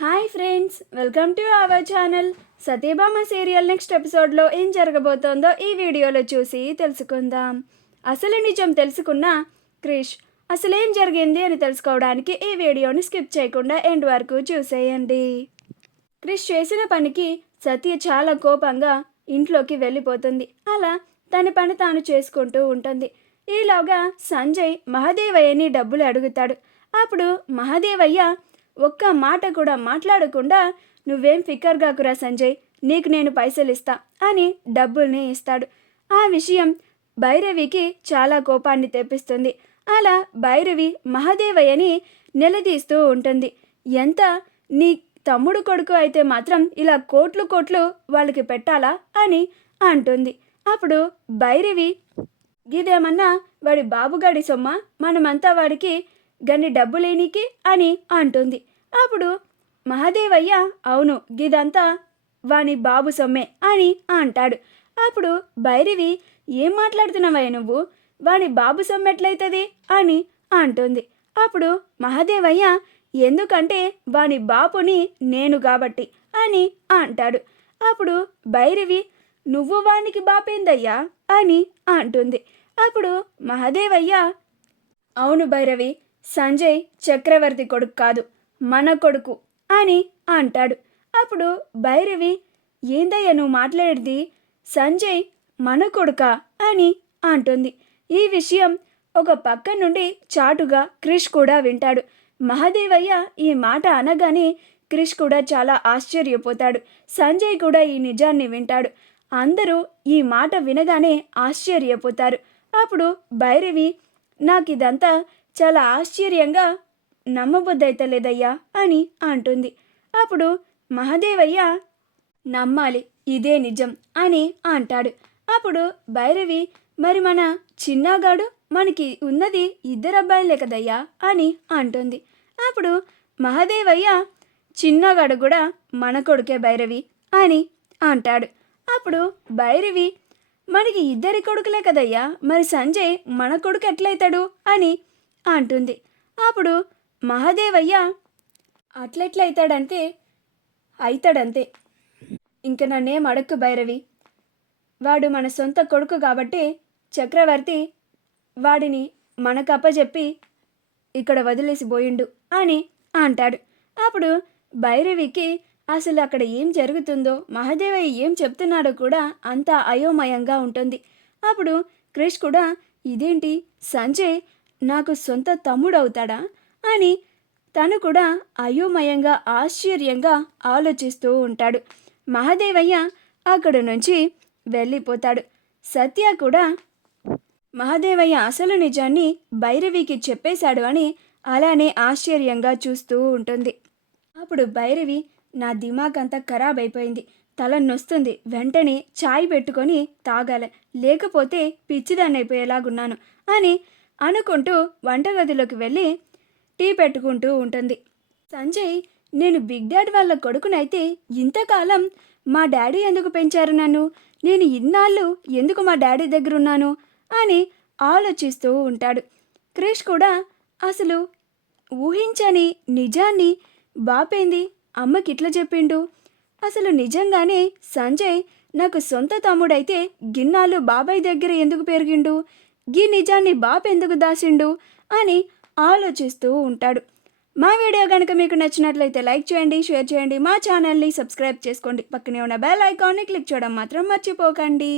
Hi friends, welcome to our channel. Satyabhama serial next ఎపిసోడ్లో ఏం జరగబోతోందో ఈ వీడియోలో చూసి తెలుసుకుందాం. అసలు నిజం తెలుసుకున్న క్రిష్ అసలేం జరిగింది అని తెలుసుకోవడానికి ఈ వీడియోని స్కిప్ చేయకుండా ఎండ్ వరకు చూసేయండి. క్రిష్ చేసిన పనికి సత్య చాలా కోపంగా ఇంట్లోకి వెళ్ళిపోతుంది. అలా తన పని తాను చేసుకుంటూ ఉంటుంది. ఈలోగా సంజయ్ మహాదేవయ్యని డబ్బులు అడుగుతాడు. అప్పుడు మహాదేవయ్య ఒక్క మాట కూడా మాట్లాడకుండా, నువ్వేం ఫికర్ కాకురా సంజయ్, నీకు నేను పైసలు ఇస్తా అని డబ్బుల్ని ఇస్తాడు. ఆ విషయం భైరవికి చాలా కోపాన్ని తెప్పిస్తుంది. అలా భైరవి మహాదేవయ్యని నిలదీస్తూ ఉంటుంది. ఎంత నీ తమ్ముడు కొడుకు అయితే మాత్రం ఇలా కోట్లు కోట్లు వాళ్ళకి పెట్టాలా అని అంటుంది. అప్పుడు భైరవి, గిదేమన్నా వాడి బాబుగాడి సొమ్మ, మనమంతా వాడికి గన్ని డబ్బులేనికి అని అంటుంది. అప్పుడు మహాదేవయ్య, అవును గిదంతా వాని బాబు సొమ్మే అని అంటాడు. అప్పుడు భైరవి, ఏం మాట్లాడుతున్నావయ్య నువ్వు, వాని బాబు సొమ్ము ఎట్లయితుంది అని అంటుంది. అప్పుడు మహాదేవయ్య, ఎందుకంటే వాని బాపుని నేను కాబట్టి అని అంటాడు. అప్పుడు భైరవి, నువ్వు వానికి బాపేందయ్యా అని అంటుంది. అప్పుడు మహాదేవయ్య, అవును భైరవి, సంజయ్ చక్రవర్తి కొడుకు కాదు, మన కొడుకు అని అంటాడు. అప్పుడు భైరవి, ఏందయ్య నువ్వు మాట్లాడేది, సంజయ్ మన కొడుకా అని అంటుంది. ఈ విషయం ఒక పక్క నుండి చాటుగా క్రిష్ కూడా వింటాడు. మహాదేవయ్య ఈ మాట అనగానే క్రిష్ కూడా చాలా ఆశ్చర్యపోతాడు. సంజయ్ కూడా ఈ నిజాన్ని వింటాడు. అందరూ ఈ మాట వినగానే ఆశ్చర్యపోతారు. అప్పుడు భైరవి, నాకు ఇదంతా చాలా ఆశ్చర్యంగా నమ్మబుద్దైతలేదయ్యా అని అంటుంది. అప్పుడు మహాదేవయ్య, నమ్మాలి, ఇదే నిజం అని అంటాడు. అప్పుడు భైరవి, మరి మన చిన్నగాడు, మనకి ఉన్నది ఇద్దరు అబ్బాయిలే కదయ్యా అని అంటుంది. అప్పుడు మహాదేవయ్య, చిన్నగాడు కూడా మన కొడుకే భైరవి అని అంటాడు. అప్పుడు భైరవి, మనకి ఇద్దరి కొడుకులే కదయ్యా, మరి సంజయ్ మన కొడుకు ఎట్లయితాడు అని అంటుంది. అప్పుడు మహాదేవయ్య, అట్లెట్లయితాడంటే అవుతాడంతే, ఇంక నన్నేం అడక్కు భైరవి, వాడు మన సొంత కొడుకు కాబట్టి చక్రవర్తి వాడిని మనకప్పచెప్పి ఇక్కడ వదిలేసి పోయిండు అని అంటాడు. అప్పుడు భైరవికి అసలు అక్కడ ఏం జరుగుతుందో, మహాదేవయ్య ఏం చెప్తున్నాడో కూడా అంతా అయోమయంగా ఉంటుంది. అప్పుడు క్రిష్ కూడా, ఇదేంటి సంజయ్ నాకు సొంత తమ్ముడు అవుతాడా అని తను కూడా అయోమయంగా ఆశ్చర్యంగా ఆలోచిస్తూ ఉంటాడు. మహాదేవయ్య అక్కడి నుంచి వెళ్ళిపోతాడు. సత్య కూడా మహాదేవయ్య అసలు నిజాన్ని భైరవికి చెప్పేశాడు అని అలానే ఆశ్చర్యంగా చూస్తూ ఉంటుంది. అప్పుడు భైరవి, నా దిమాగ్ అంతా ఖరాబ్ అయిపోయింది, తల నొస్తుంది, వెంటనే ఛాయ్ పెట్టుకొని తాగాలి, లేకపోతే పిచ్చిదాన్ని అయిపోయేలాగున్నాను అని అనుకుంటూ వంటగదిలోకి వెళ్ళి టీ పెట్టుకుంటూ ఉంటుంది. సంజయ్, నేను బిగ్ డాడ్ వాళ్ళ కొడుకునైతే ఇంతకాలం మా డాడీ ఎందుకు పెంచారు నన్ను, నేను ఇన్నాళ్ళు ఎందుకు మా డాడీ దగ్గర ఉన్నాను అని ఆలోచిస్తూ ఉంటాడు. క్రిష్ కూడా అసలు ఊహించని నిజాన్ని బాపేంది అమ్మకి ఇట్లా చెప్పిండు, అసలు నిజంగానే సంజయ్ నాకు సొంత తమ్ముడైతే గిన్నాళ్ళు బాబాయ్ దగ్గర ఎందుకు పెరిగిండు, గీ నిజాన్ని బాప్ ఎందుకు దాసిండు అని ఆలోచిస్తూ ఉంటాడు. మా వీడియో కనుక మీకు నచ్చినట్లయితే లైక్ చేయండి, షేర్ చేయండి, మా ఛానల్ని సబ్స్క్రైబ్ చేసుకోండి, పక్కనే ఉన్న బెల్ ఐకాన్ని క్లిక్ చేయడం మాత్రం మర్చిపోకండి.